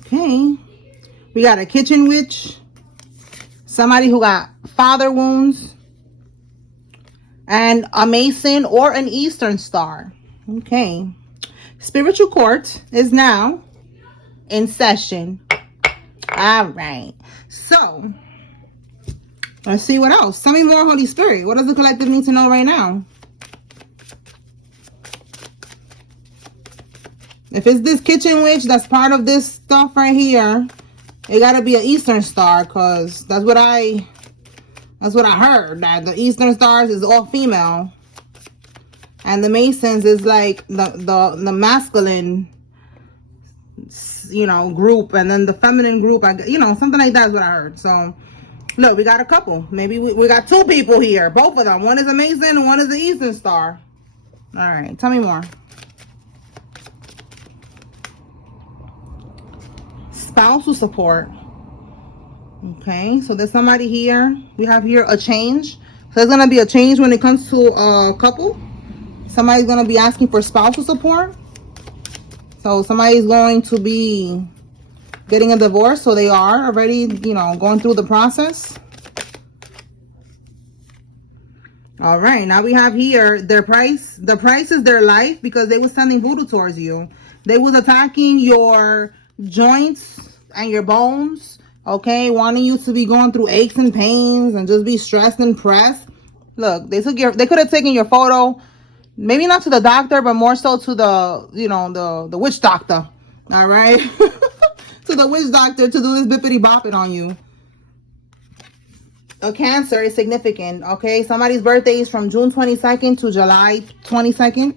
Okay. We got a kitchen witch. Somebody who got father wounds. And a Mason or an Eastern Star. Okay. Spiritual court is now in session. All right. So, let's see what else. Tell me more, Holy Spirit. What does the collective need to know right now? If it's this kitchen witch that's part of this stuff right here, it gotta be an Eastern Star, because that's what I heard. That the Eastern Stars is all female. And the Masons is like the masculine, group, and then the feminine group, something like that is what I heard. So, look, we got a couple. Maybe we got two people here. Both of them. One is a Mason and one is the Eastern Star. All right. Tell me more. Spousal support. Okay. So there's somebody here. We have here a change. So there's going to be a change when it comes to a couple. Somebody's going to be asking for spousal support. So somebody's going to be getting a divorce. So they are already, going through the process. All right. Now we have here their price. The price is their life, because they were sending voodoo towards you. They was attacking your joints and your bones. Okay. Wanting you to be going through aches and pains and just be stressed and pressed. Look, they could have taken your photo. Maybe not to the doctor, but more so to the witch doctor. All right. To the witch doctor to do this bippity bopping on you. A Cancer is significant. Okay. Somebody's birthday is from June 22nd to July 22nd.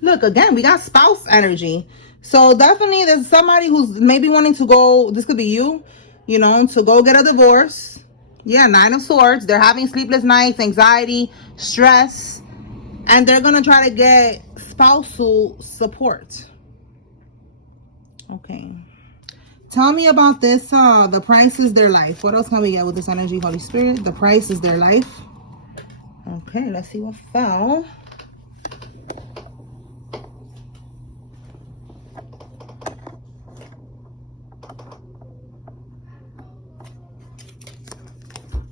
Look, again, we got spouse energy. So definitely there's somebody who's maybe wanting to go. This could be you. To go get a divorce. Yeah, Nine of Swords. They're having sleepless nights, anxiety, stress, and they're going to try to get spousal support. Okay. Tell me about this. The price is their life. What else can we get with this energy, Holy Spirit? The price is their life. Okay, let's see what fell.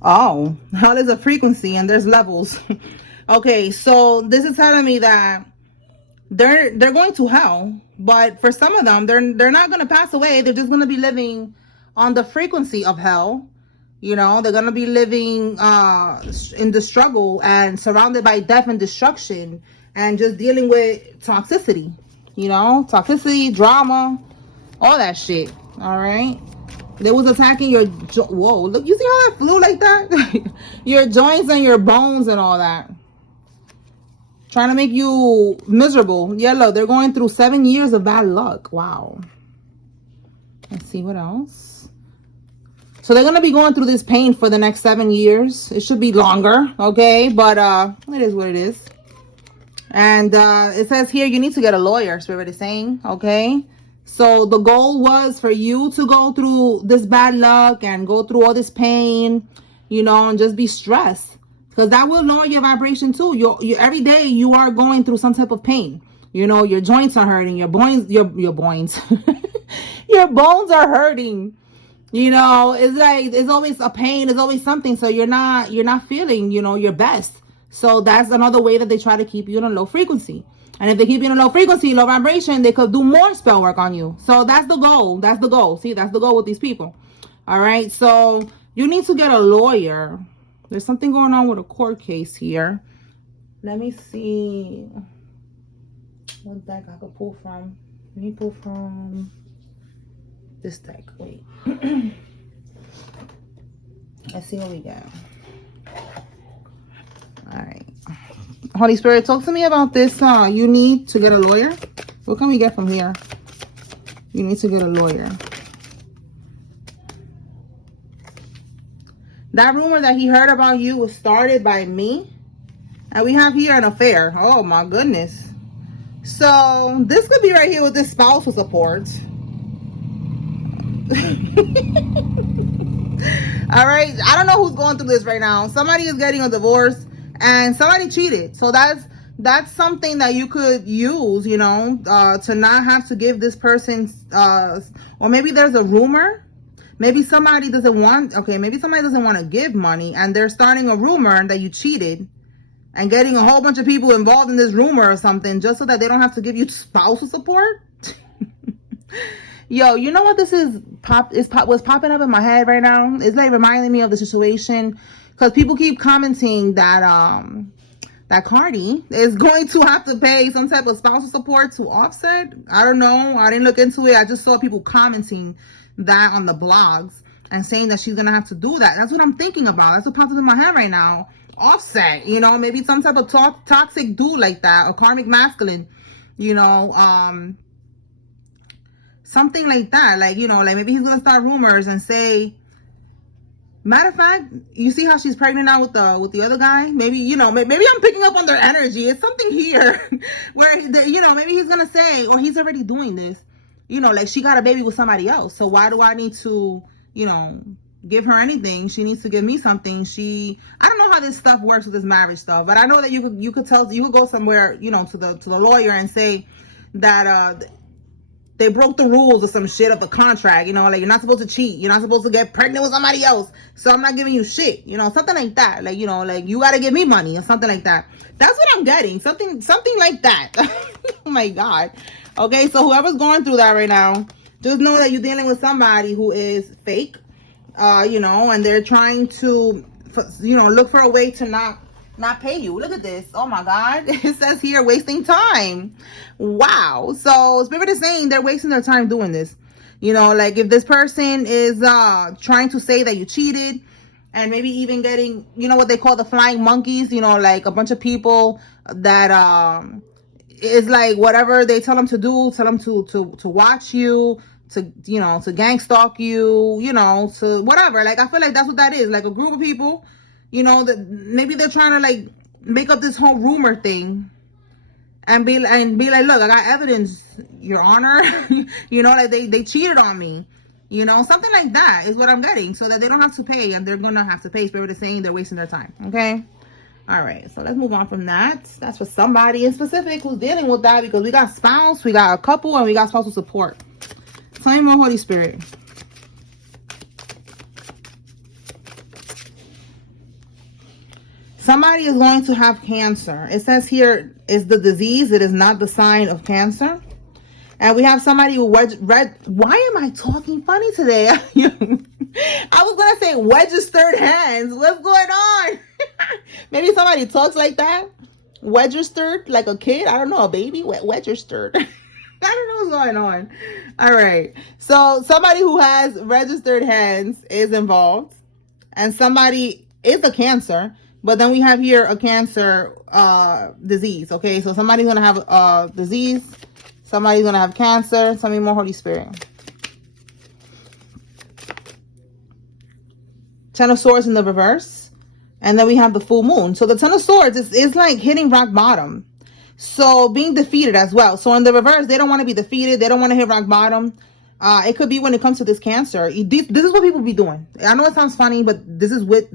Oh, hell is a frequency and there's levels. Okay, so this is telling me that they're going to hell, but for some of them, they're not going to pass away. They're just going to be living on the frequency of hell. They're going to be living in the struggle and surrounded by death and destruction and just dealing with toxicity. Toxicity, drama, all that shit. All right. They was attacking your whoa, look, you see how it flew like that? Your joints and your bones and all that. Trying to make you miserable. Yeah, look, they're going through 7 years of bad luck. Wow. Let's see what else. So they're going to be going through this pain for the next 7 years. It should be longer, okay? But it is what it is. And it says here you need to get a lawyer, Spirit is saying, okay? So the goal was for you to go through this bad luck and go through all this pain, and just be stressed, because that will lower your vibration too. You every day you are going through some type of pain. Your joints are hurting, your bones, your bones, your bones are hurting. It's like it's always a pain. It's always something. So you're not feeling your best. So that's another way that they try to keep you in a low frequency. And if they keep you in a low frequency, low vibration, they could do more spell work on you. So that's the goal. That's the goal. See, that's the goal with these people. All right. So you need to get a lawyer. There's something going on with a court case here. Let me see what deck I could pull from. Let me pull from this deck. Wait. Let's see what we got. All right. Holy Spirit, talk to me about this. You need to get a lawyer. What can we get from here? You need to get a lawyer. That rumor that he heard about you was started by me. And we have here an affair. Oh my goodness. So this could be right here with this spousal support. All right. I don't know who's going through this right now. Somebody is getting a divorce. and somebody cheated. So that's something that you could use, you know, to not have to give this person, or maybe there's a rumor. Maybe somebody doesn't want, okay, maybe somebody doesn't want to give money, and they're starting a rumor that you cheated and getting a whole bunch of people involved in this rumor or something just so that they don't have to give you spousal support. Yo, you know what this is? What's popping up in my head right now? It's like reminding me of the situation, because people keep commenting that that Cardi is going to have to pay some type of spousal support to Offset. I don't know. I didn't look into it. I just saw people commenting that on the blogs and saying that she's gonna have to do that. That's what I'm thinking about. That's what pops up in my head right now. Offset, you know, maybe some type of toxic dude like that, or karmic masculine, you know, something like that. Like, you know, like maybe he's gonna start rumors and say, matter of fact, you see how she's pregnant now with the other guy? Maybe, you know, maybe I'm picking up on their energy. It's something here where, you know, maybe he's gonna say, or he's already doing this, you know, like she got a baby with somebody else. So why do I need to, you know, give her anything? She needs to give me something. I don't know how this stuff works with this marriage stuff, but I know that you could go somewhere, you know, to the lawyer and say that they broke the rules or some shit of the contract, you know, like you're not supposed to cheat, you're not supposed to get pregnant with somebody else, so I'm not giving you shit, you know, something like that. Like, you know, like you gotta give me money or something like that. That's what I'm getting, something like that. Oh my God. Okay, so whoever's going through that right now, just know that you're dealing with somebody who is fake, you know, and they're trying to, you know, look for a way to not pay you. Look at this. Oh my God. It says here, wasting time. Wow. So Spirit is saying they're wasting their time doing this. You know, like if this person is trying to say that you cheated, and maybe even getting, you know, what they call the flying monkeys, you know, like a bunch of people that is like whatever they tell them to do, tell them to watch you, to, you know, to gang stalk you, you know, to whatever. Like I feel like that's what that is, like a group of people, you know, that maybe they're trying to like make up this whole rumor thing and be like, look, I got evidence, Your Honor. You know, like they cheated on me, you know, something like that is what I'm getting, so that they don't have to pay, and they're gonna have to pay. Spirit is saying they're wasting their time. Okay, all right, so let's move on from that. That's for somebody in specific who's dealing with that, because we got spouse, we got a couple, and we got spousal support. Tell me more, Holy Spirit. Somebody is going to have cancer. It says here is the disease. It is not the sign of cancer. And we have somebody who why am I talking funny today? I was going to say registered hands. What's going on? Maybe somebody talks like that. Registered, like a kid. I don't know, a baby. Registered. I don't know what's going on. All right. So somebody who has registered hands is involved. And somebody is a cancer. But then we have here a cancer disease. Okay, so somebody's going to have a disease. Somebody's going to have cancer. Tell me more, Holy Spirit. Ten of Swords in the reverse. And then we have the full moon. So the Ten of Swords is like hitting rock bottom. So being defeated as well. So in the reverse, they don't want to be defeated. They don't want to hit rock bottom. It could be when it comes to this cancer. This is what people be doing. I know it sounds funny, but this is what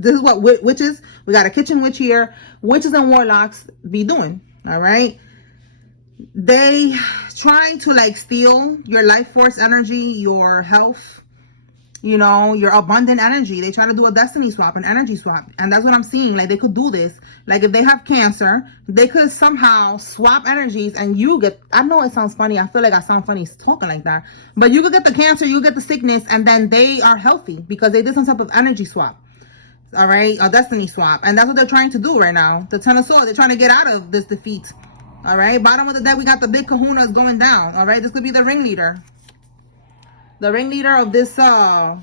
witches. We got a kitchen witch here. Witches and warlocks be doing. All right. They trying to like steal your life force energy, your health, you know, your abundant energy. They try to do a destiny swap, an energy swap. And that's what I'm seeing. Like they could do this. Like if they have cancer, they could somehow swap energies, and you get, I know it sounds funny. I feel like I sound funny talking like that, but you could get the cancer, you get the sickness, and then they are healthy because they did some type of energy swap. All right. A destiny swap. And that's what they're trying to do right now. The Ten of Swords, they're trying to get out of this defeat. All right. Bottom of the deck, we got the big kahunas going down. All right. This could be the ringleader. The ringleader of this, a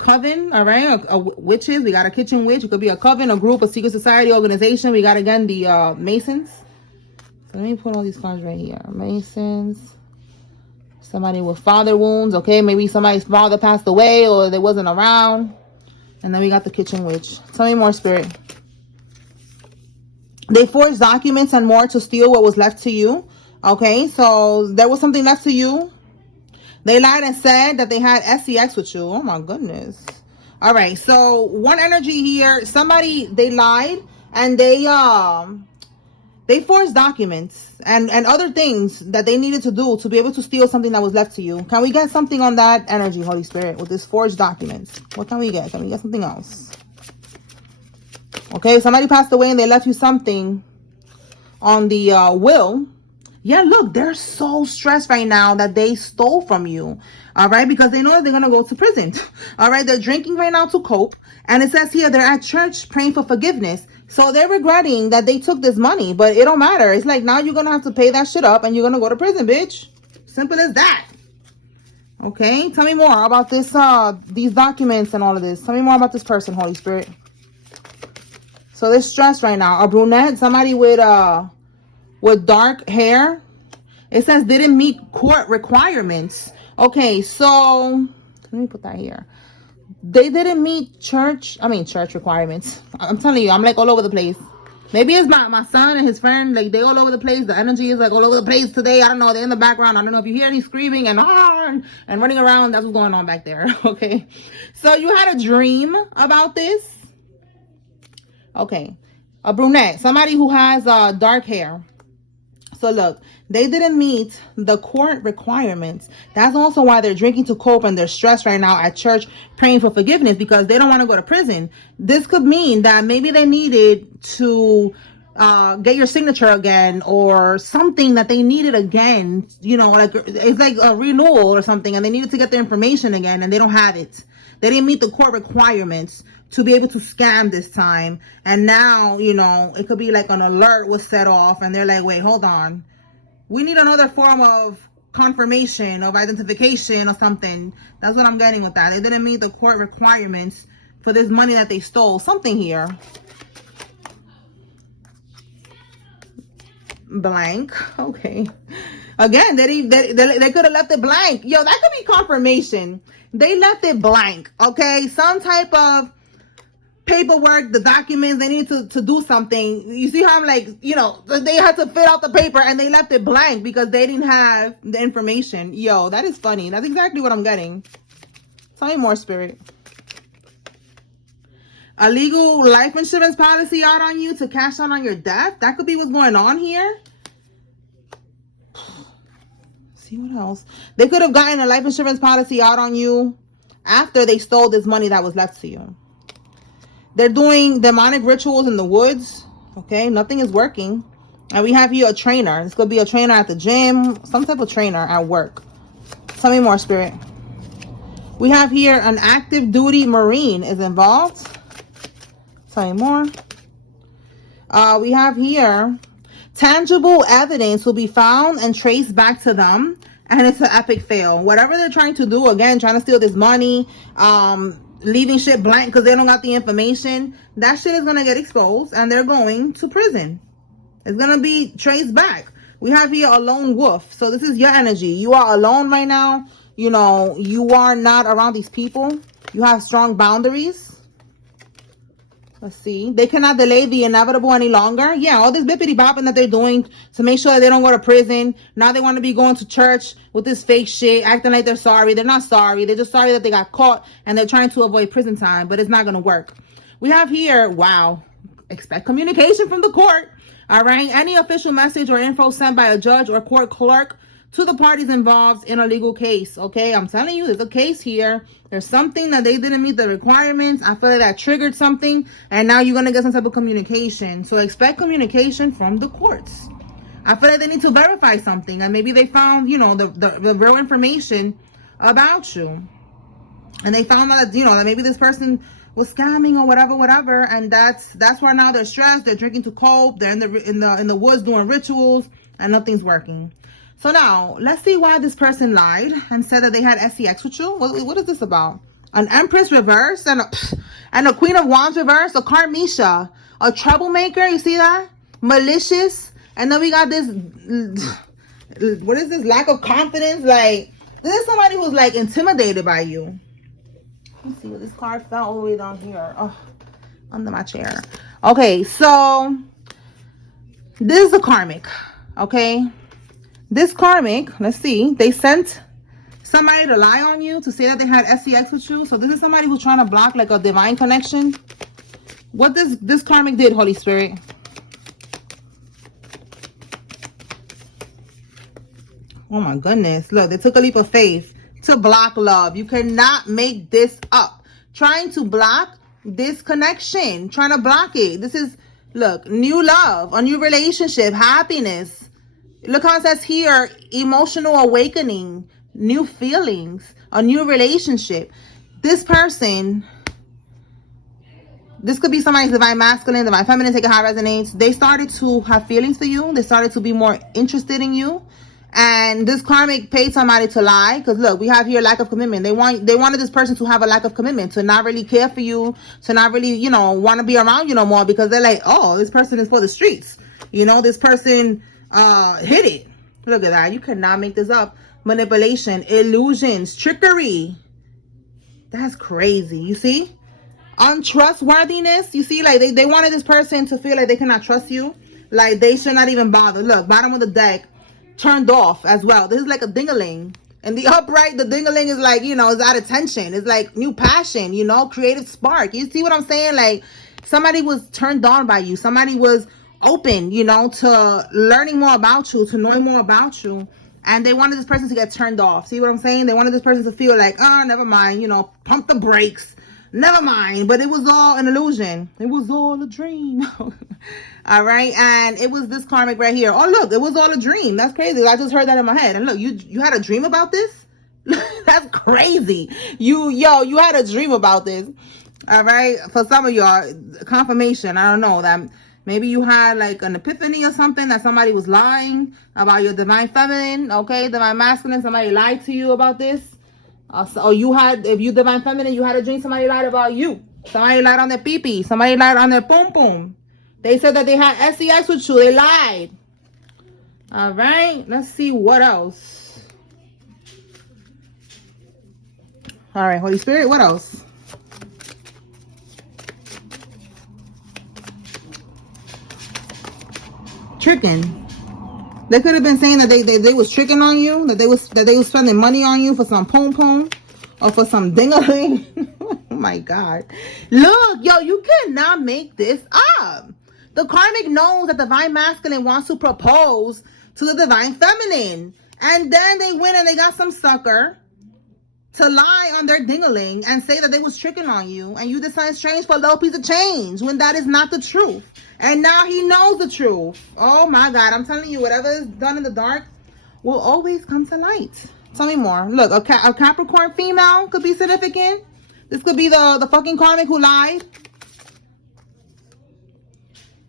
coven, all right, witches. We got a kitchen witch. It could be a coven, a group, a secret society, organization. We got again the Masons. So let me put all these cards right here. Masons. Somebody with father wounds. Okay, maybe somebody's father passed away or they wasn't around. And then we got the kitchen witch. Tell me more, Spirit. They forged documents and more to steal what was left to you. Okay, so there was something left to you. They lied and said that they had sex with you. Oh my goodness. All right, so one energy here, somebody, they lied and they forged documents and other things that they needed to do to be able to steal something that was left to you. Can we get something on that energy, Holy Spirit, with this forged documents? What can we get? Can we get something else? Okay, somebody passed away and they left you something on the will. Yeah, look, they're so stressed right now that they stole from you. All right, because they know that they're going to go to prison. All right, they're drinking right now to cope. And it says here they're at church praying for forgiveness. So they're regretting that they took this money, but it don't matter. It's like now you're going to have to pay that shit up and you're going to go to prison, bitch. Simple as that. Okay, tell me more about this, these documents and all of this. Tell me more about this person, Holy Spirit. So they're stressed right now. A brunette, somebody with dark hair. It says didn't meet court requirements. Okay, so let me put that here. They didn't meet church requirements. I'm telling you, I'm like all over the place. Maybe it's my son and his friend, like they all over the place. The energy is like all over the place today. I don't know. They're in the background. I don't know if you hear any screaming and running around. That's what's going on back there. Okay. So you had a dream about this. Okay. A brunette, somebody who has dark hair. So look, they didn't meet the court requirements. That's also why they're drinking to cope and they're stressed right now at church praying for forgiveness because they don't want to go to prison. This could mean that maybe they needed to get your signature again or something that they needed again. You know, like it's like a renewal or something and they needed to get their information again and they don't have it. They didn't meet the court requirements to be able to scam this time. And now, you know, it could be like an alert was set off and they're like, wait, hold on. We need another form of confirmation, of identification or something. That's what I'm getting with that. They didn't meet the court requirements for this money that they stole. Something here. Blank. Okay. Again, they could have left it blank. Yo, that could be confirmation. They left it blank. Okay. Some type of paperwork, the documents, they need to do something. You see how I'm like, you know, they had to fill out the paper and they left it blank because they didn't have the information. Yo, that is funny. That's exactly what I'm getting. Tell me more, Spirit. A legal life insurance policy out on you to cash out on your death. That could be what's going on here. See what else? They could have gotten a life insurance policy out on you after they stole this money that was left to you. They're doing demonic rituals in the woods. Okay, nothing is working. And we have here a trainer. This could be a trainer at the gym, some type of trainer at work. Tell me more, Spirit. We have here an active duty Marine is involved. Tell me more. We have here tangible evidence will be found and traced back to them. And it's an epic fail. Whatever they're trying to do, again, trying to steal this money, leaving shit blank because they don't got the information, that shit is going to get exposed and they're going to prison. It's going to be traced back. We have here a lone wolf. So this is your energy. You are alone right now. You know, you are not around these people. You have strong boundaries. Let's see. They cannot delay the inevitable any longer. Yeah, all this bippity bopping that they're doing to make sure that they don't go to prison. Now they want to be going to church with this fake shit, acting like they're sorry. They're not sorry. They're just sorry that they got caught and they're trying to avoid prison time, but it's not going to work. We have here, wow, expect communication from the court. All right. Any official message or info sent by a judge or court clerk to the parties involved in a legal case. Okay, I'm telling you, there's a case here. There's something that they didn't meet the requirements. I feel like that triggered something, and now you're gonna get some type of communication. So expect communication from the courts. I feel like they need to verify something, and maybe they found, you know, the real information about you, and they found out that, you know, that maybe this person was scamming or whatever, and that's why now they're stressed. They're drinking to cope. They're in the woods doing rituals, and nothing's working. So now, let's see why this person lied and said that they had SEX with you. What is this about? An Empress reverse and a Queen of Wands reverse, a Karmisha, a troublemaker, you see that? Malicious. And then we got this, what is this? Lack of confidence. Like, this is somebody who's like intimidated by you. Let's see what this card fell all the way down here. Oh, under my chair. Okay, so this is a karmic, okay? This karmic, let's see, they sent somebody to lie on you, to say that they had SEX with you. So this is somebody who's trying to block like a divine connection. What this karmic did, Holy Spirit? Oh my goodness. Look, they took a leap of faith to block love. You cannot make this up. Trying to block this connection. Trying to block it. This is, look, new love, a new relationship, happiness. Look how it says here, emotional awakening, new feelings, a new relationship. This person, this could be somebody's divine masculine, divine feminine, take it how it resonates. They started to have feelings for you. They started to be more interested in you. And this karmic paid somebody to lie, because look, we have here lack of commitment. They wanted this person to have a lack of commitment, to not really care for you, to not really, you know, want to be around you no more, because they're like, oh, this person is for the streets. You know, this person hit it. Look at that. You cannot make this up. Manipulation, illusions, trickery. That's crazy. You see? Untrustworthiness. You see, like they wanted this person to feel like they cannot trust you. Like they should not even bother. Look, bottom of the deck. Turned off as well. This is like a ding-a-ling. And the upright, the ding-a-ling is like, you know, it's out of tension. It's like new passion, you know, creative spark. You see what I'm saying? Like somebody was turned on by you. Somebody was open, you know, to learning more about you, to knowing more about you. And they wanted this person to get turned off. See what I'm saying? They wanted this person to feel like, oh, never mind, you know, pump the brakes. Never mind. But it was all an illusion. It was all a dream. All right. And it was this karmic right here. Oh, look, it was all a dream. That's crazy. I just heard that in my head. And look, you had a dream about this? That's crazy. You had a dream about this. All right. For some of y'all, confirmation. I don't know, that maybe you had like an epiphany or something, that somebody was lying about your divine feminine. Okay. Divine masculine. Somebody lied to you about this. So you had, if you divine feminine, you had a dream, somebody lied about you. Somebody lied on their pee-pee. Somebody lied on their pum-pum. They said that they had SEX with you. They lied. All right. Let's see what else. All right, Holy Spirit, what else? Tricking. They could have been saying that they was tricking on you, that they was spending money on you for some pom pom or for some ding-a-ling. Oh my God. Look, yo, you cannot make this up. The karmic knows that the divine masculine wants to propose to the divine feminine. And then they went and they got some sucker to lie on their ding-a-ling and say that they was tricking on you, and you decide to change for a little piece of change when that is not the truth. And now he knows the truth. Oh my God, I'm telling you, whatever is done in the dark will always come to light. Tell me more. Look, a Capricorn female could be significant. This could be the fucking karmic who lied.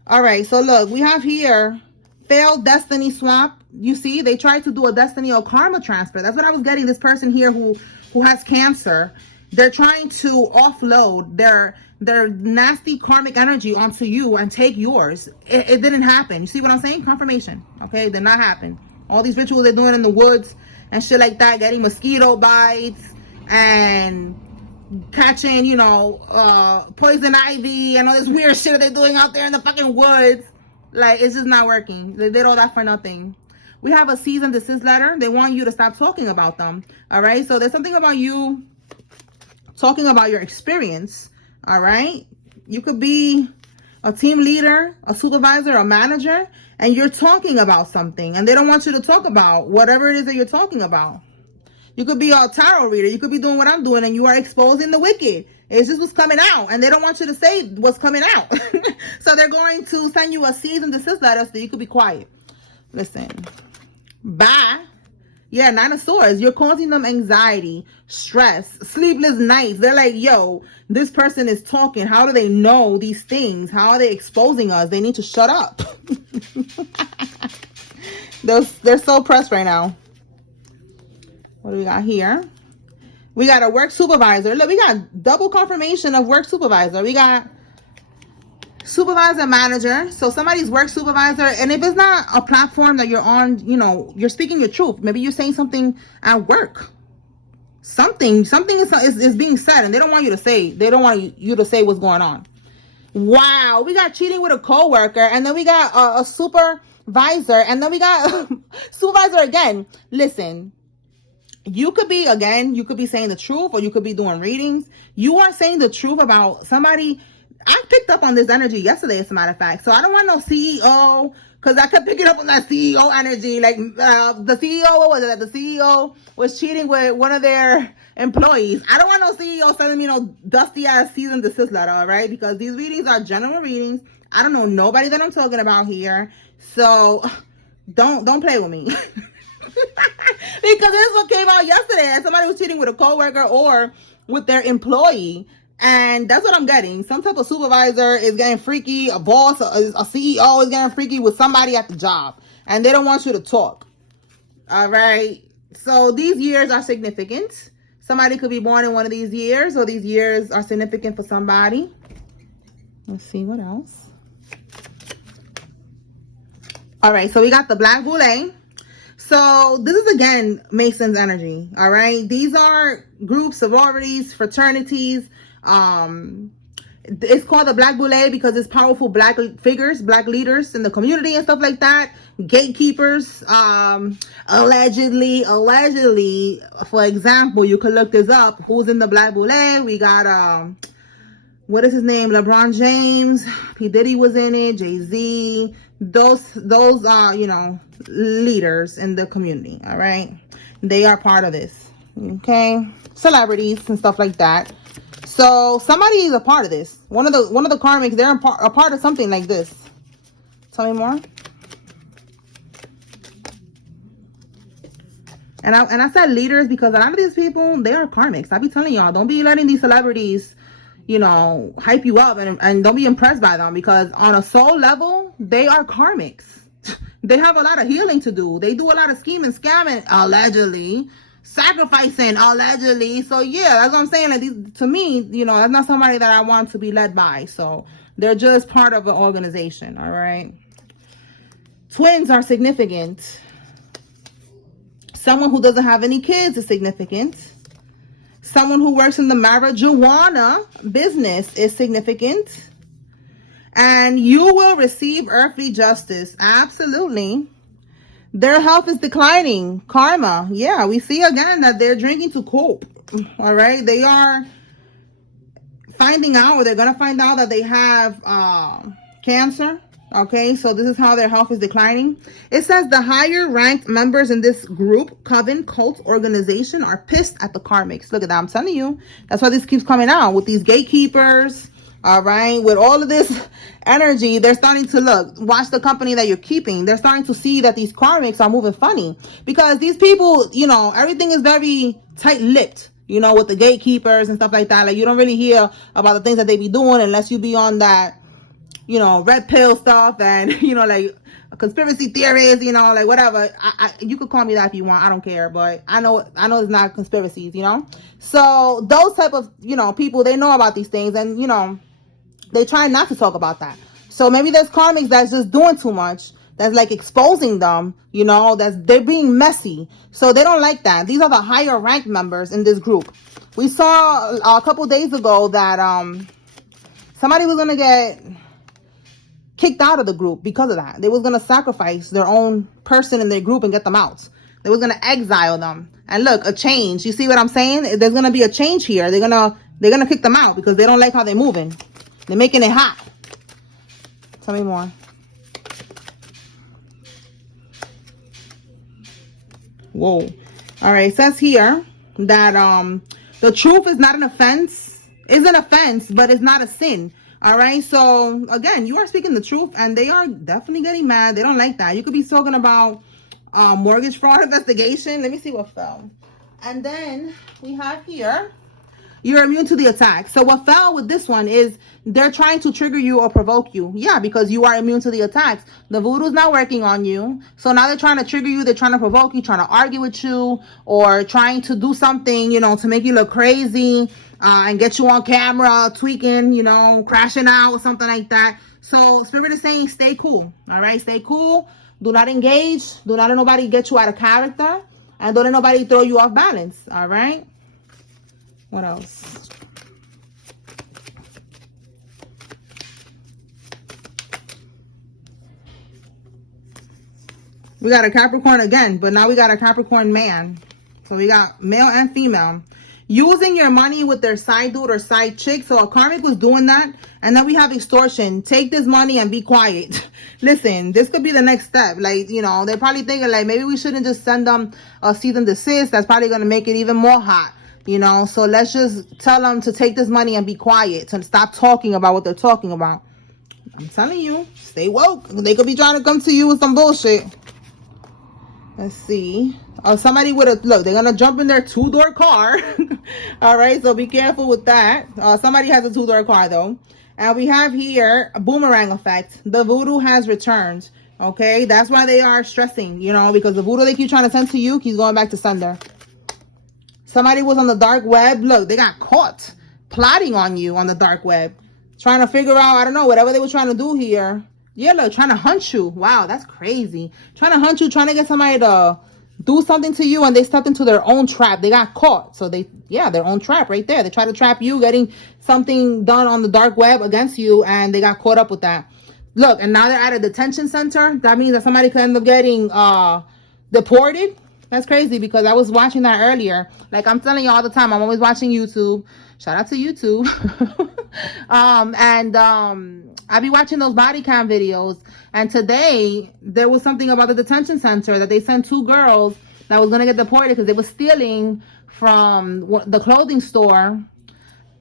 All right, so look, we have here failed destiny swap. You see, they tried to do a destiny or karma transfer. That's what I was getting. This person here who has cancer, they're trying to offload their nasty karmic energy onto you and take yours. It didn't happen. You see what I'm saying? Confirmation. Okay, it did not happen. All these rituals they're doing in the woods and shit like that, getting mosquito bites and catching, you know, poison ivy and all this weird shit that they're doing out there in the fucking woods. Like, it's just not working. They did all that for nothing. We have a cease and desist letter. They want you to stop talking about them. All right. So there's something about you talking about your experience. All right. You could be a team leader, a supervisor, a manager, and you're talking about something and they don't want you to talk about whatever it is that you're talking about. You could be a tarot reader. You could be doing what I'm doing and you are exposing the wicked. It's just what's coming out and they don't want you to say what's coming out. So they're going to send you a cease and desist letter so you could be quiet. Listen. Bye. Yeah, Nine of Swords. You're causing them anxiety, stress, sleepless nights. They're like, yo, this person is talking. How do they know these things? How are they exposing us? They need to shut up. They're so pressed right now. What do we got here? We got a work supervisor. Look, we got double confirmation of work supervisor. We got supervisor, manager. So somebody's work supervisor. And if it's not a platform that you're on, you know, you're speaking your truth. Maybe you're saying something at work. Something is being said and they don't want you to say. They don't want you to say what's going on. Wow. We got cheating with a coworker. And then we got a supervisor. And then we got supervisor again. Listen. you could be, again, you could be saying the truth, or you could be doing readings. You are saying the truth about somebody. I picked up on this energy yesterday, as a matter of fact. So I don't want no CEO, because I kept picking up on that CEO energy. Like, the CEO, what was it? The CEO was cheating with one of their employees. I don't want no CEO sending me no dusty ass cease and desist letter, all right? Because these readings are general readings. I don't know nobody that I'm talking about here. So don't play with me. Because this is what came out yesterday, and somebody was cheating with a coworker or with their employee. And that's what I'm getting. Some type of supervisor is getting freaky, a boss, a CEO is getting freaky with somebody at the job, and they don't want you to talk. All right. So these years are significant. Somebody could be born in one of these years, or these years are significant for somebody. Let's see what else. All right, so we got the Black Boule. So this is, again, Mason's energy. All right, these are groups, sororities, fraternities. It's called the Black Boule because it's powerful black figures, black leaders in the community and stuff like that. Gatekeepers. Allegedly, for example, you could look this up. Who's in the Black Boule? We got what is his name? LeBron James, P. Diddy was in it, Jay-Z, those leaders in the community. All right, they are part of this. Okay, celebrities and stuff like that. So somebody is a part of this. One of the karmics, they're a part of something like this. Tell me more. And I said leaders because a lot of these people, they are karmics. I be telling y'all, don't be letting these celebrities, hype you up, and don't be impressed by them, because on a soul level, they are karmics. They have a lot of healing to do. They do a lot of scheming, scamming, allegedly, sacrificing, allegedly. So yeah, that's what I'm saying. Like, to me, that's not somebody that I want to be led by. So they're just part of an organization. All right. Twins are significant. Someone who doesn't have any kids is significant. Someone who works in the marijuana business is significant. And you will receive earthly justice. Absolutely. Their health is declining. Karma. Yeah, we see again that they're drinking to cope. All right. They are finding out, or they're going to find out, that they have cancer. Okay, so this is how their health is declining. It says the higher ranked members in this group, coven, cult, organization are pissed at the karmics. Look at that. I'm telling you. That's why this keeps coming out with these gatekeepers. All right. With all of this energy, they're starting to watch the company that you're keeping. They're starting to see that these karmics are moving funny, because these people, everything is very tight-lipped. With the gatekeepers and stuff like that. Like, you don't really hear about the things that they be doing unless you be on that, red pill stuff, and, like conspiracy theories, like whatever. You could call me that if you want. I don't care. But I know it's not conspiracies, So those type of, people, they know about these things, and, they try not to talk about that. So maybe there's karmics that's just doing too much. That's like exposing them, they're being messy. So they don't like that. These are the higher ranked members in this group. We saw a couple days ago that somebody was going to get kicked out of the group because of that. They was going to sacrifice their own person in their group and get them out. They was going to exile them. And look, a change. You see what I'm saying? There's going to be a change here. They're going to kick them out because they don't like how they're moving. They're making it hot. Tell me more. Whoa. All right. It says here that the truth is not an offense. It's an offense, but it's not a sin. All right. So again, you are speaking the truth, and they are definitely getting mad. They don't like that. You could be talking about mortgage fraud investigation. Let me see what fell. And then we have here, you're immune to the attack. So what fell with this one is they're trying to trigger you or provoke you. Yeah, because you are immune to the attacks. The voodoo's not working on you. So now they're trying to trigger you. They're trying to provoke you, trying to argue with you, or trying to do something, to make you look crazy and get you on camera, tweaking, crashing out or something like that. So Spirit is saying stay cool. All right, stay cool. Do not engage. Do not let nobody get you out of character. And don't let nobody throw you off balance. All right. What else? We got a Capricorn again, but now we got a Capricorn man. So we got male and female. Using your money with their side dude or side chick. So a karmic was doing that. And then we have extortion. Take this money and be quiet. Listen, this could be the next step. Like, you know, they're probably thinking like, maybe we shouldn't just send them a cease and desist. That's probably going to make it even more hot. You know, so let's just tell them to take this money and be quiet. To stop talking about what they're talking about. I'm telling you, stay woke. They could be trying to come to you with some bullshit. Let's see. Oh, somebody with a look. They're gonna jump in their 2-door car. All right, so be careful with that. Somebody has a 2-door car though, and we have here a boomerang effect. The voodoo has returned. Okay, that's why they are stressing. You know, because the voodoo they keep trying to send to you keeps going back to sender. Somebody was on the dark web. Look, they got caught plotting on you on the dark web, trying to figure out, I don't know, whatever they were trying to do here. Yeah, look, trying to hunt you. Wow, that's crazy. Trying to hunt you, trying to get somebody to do something to you, and they stepped into their own trap. They got caught. So their own trap right there. They tried to trap you, getting something done on the dark web against you, and they got caught up with that. Look, and now they're at a detention center. That means that somebody could end up getting deported. That's crazy, because I was watching that earlier. Like I'm telling you all the time, I'm always watching YouTube. Shout out to YouTube. I be watching those body cam videos. And today there was something about the detention center that they sent 2 girls that was going to get deported because they were stealing from the clothing store.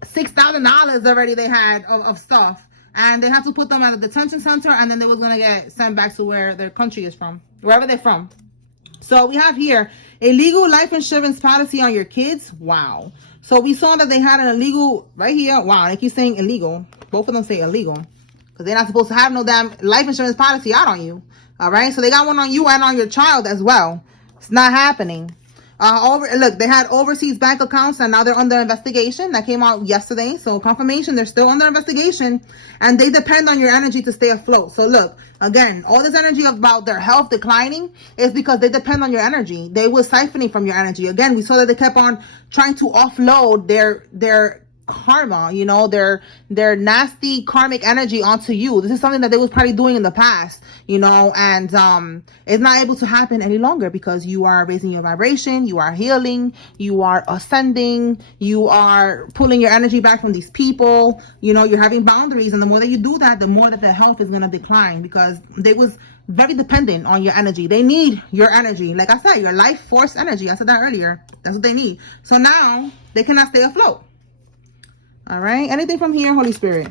$6,000 already they had of stuff. And they had to put them at a detention center, and then they was going to get sent back to where their country is from, wherever they're from. So we have here a legal life insurance policy on your kids. Wow. So we saw that they had an illegal right here. Wow. They keep saying illegal. Both of them say illegal because they're not supposed to have no damn life insurance policy out on you. All right. So they got one on you and on your child as well. It's not happening. Look, they had overseas bank accounts, and now they're under investigation. That came out yesterday. So confirmation, they're still under investigation, and they depend on your energy to stay afloat. So look, again, all this energy about their health declining is because they depend on your energy. They were siphoning from your energy. Again, we saw that they kept on trying to offload their karma, you know, their nasty karmic energy onto you. This is something that they was probably doing in the past, you know, and it's not able to happen any longer because you are raising your vibration, you are healing, you are ascending, you are pulling your energy back from these people, you know, you're having boundaries, and the more that you do that, the more that their health is going to decline because they was very dependent on your energy. They need your energy. Like I said, your life force energy. I said that earlier. That's what they need. So now they cannot stay afloat. All right. Anything from here, Holy Spirit?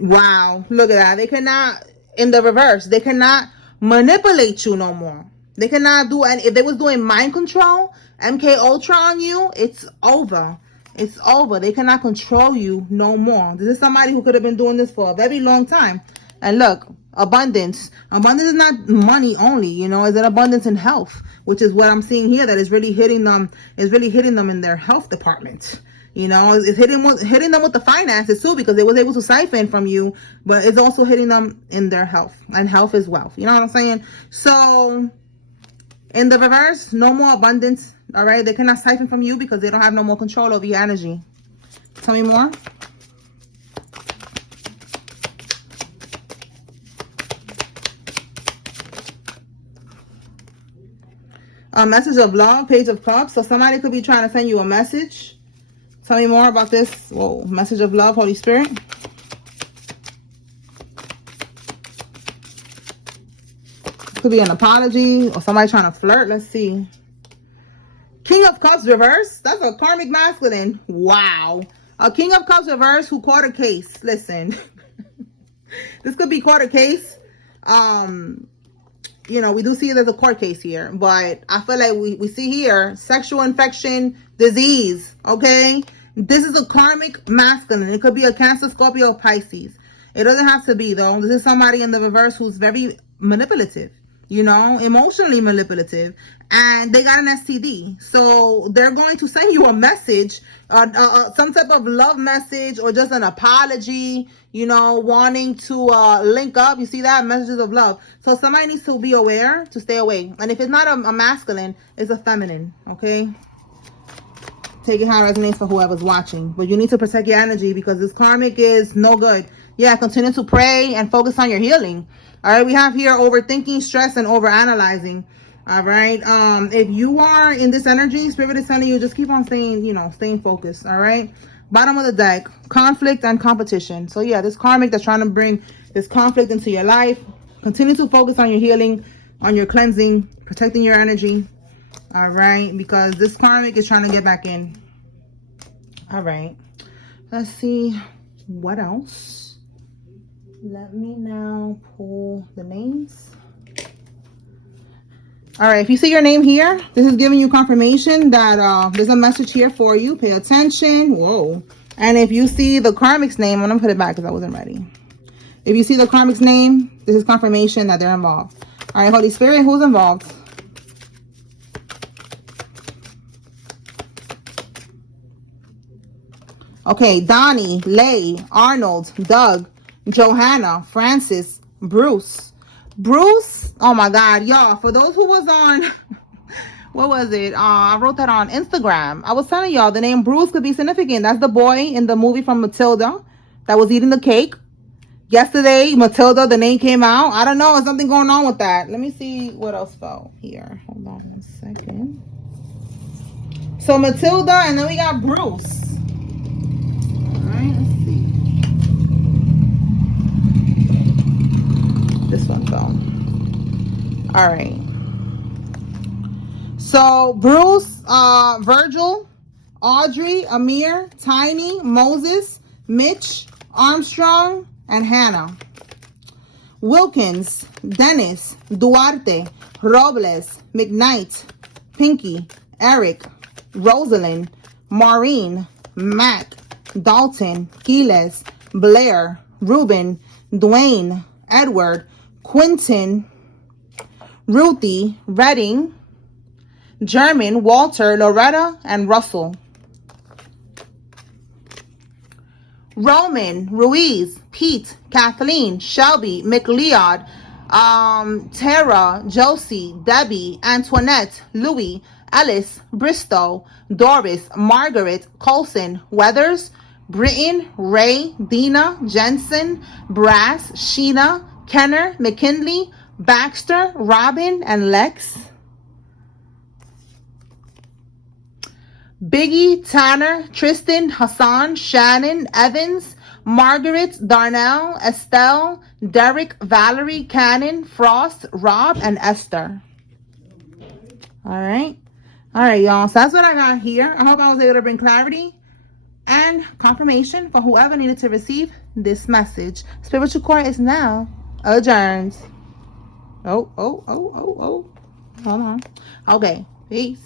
Wow. Look at that. They cannot, in the reverse, they cannot manipulate you no more. They cannot do, and if they was doing mind control, MK Ultra on you, it's over. It's over. They cannot control you no more. This is somebody who could have been doing this for a very long time. And look, abundance. Abundance is not money only, you know, it's an abundance in health, which is what I'm seeing here that is really hitting them, in their health department. You know, it's hitting them with the finances too, because they was able to siphon from you, but it's also hitting them in their health, and health is wealth. You know what I'm saying? So in the reverse, no more abundance. All right. They cannot siphon from you because they don't have no more control over your energy. Tell me more. A message of love, Page of Cups. So somebody could be trying to send you a message. Tell me more about this. Whoa, message of love, Holy Spirit. Could be an apology or somebody trying to flirt. Let's see. King of Cups reverse. That's a karmic masculine. Wow. A King of Cups reverse who caught a case. Listen. This could be caught a case. You know, we do see there's a court case here, but I feel like we see here sexual infection, disease. Okay. This is a karmic masculine. It could be a Cancer, Scorpio, Pisces. It doesn't have to be though. This is somebody in the reverse who's very manipulative, you know, emotionally manipulative, and they got an STD. So they're going to send you a message, some type of love message, or just an apology, you know, wanting to link up. You see that? Messages of love. So somebody needs to be aware to stay away. And if it's not a masculine, it's a feminine. Okay. Take it how it resonates for whoever's watching. But you need to protect your energy because this karmic is no good. Yeah, continue to pray and focus on your healing. All right, we have here overthinking, stress, and overanalyzing. All right. If you are in this energy, Spirit is telling you just keep on staying, staying focused. All right. Bottom of the deck, conflict and competition. So yeah, this karmic that's trying to bring this conflict into your life. Continue to focus on your healing, on your cleansing, protecting your energy. All right, because this karmic is trying to get back in. All right. Let's see what else. Let me now pull the names. All right, if you see your name here, this is giving you confirmation that there's a message here for you. Pay attention. Whoa. And if you see the karmic's name, I'm going to put it back because I wasn't ready. If you see the karmic's name, this is confirmation that they're involved. All right, Holy Spirit, who's involved? Okay, Donnie, Lay, Arnold, Doug, Johanna, Francis, Bruce. Bruce, oh my God, y'all, for those who was on, what was it? I wrote that on Instagram. I was telling y'all the name Bruce could be significant. That's the boy in the movie from Matilda that was eating the cake. Yesterday, Matilda, the name came out. I don't know, there's something going on with that. Let me see what else fell here. Hold on 1 second. So Matilda, and then we got Bruce. Let's see. This one fell. All right. So Bruce, Virgil, Audrey, Amir, Tiny, Moses, Mitch, Armstrong, and Hannah. Wilkins, Dennis, Duarte, Robles, McKnight, Pinky, Eric, Rosalind, Maureen, Mac, Dalton, Giles, Blair, Ruben, Dwayne, Edward, Quentin, Ruthie, Redding, German, Walter, Loretta, and Russell. Roman, Ruiz, Pete, Kathleen, Shelby, McLeod, Tara, Josie, Debbie, Antoinette, Louis, Alice, Bristow, Doris, Margaret, Colson, Weathers, Britton, Ray, Dina, Jensen, Brass, Sheena, Kenner, McKinley, Baxter, Robin, and Lex. Biggie, Tanner, Tristan, Hassan, Shannon, Evans, Margaret, Darnell, Estelle, Derek, Valerie, Cannon, Frost, Rob, and Esther. All right. All right, y'all. So that's what I got here. I hope I was able to bring clarity and confirmation for whoever needed to receive this message. Spiritual Court is now adjourned. Oh. Hold on. Okay. Peace.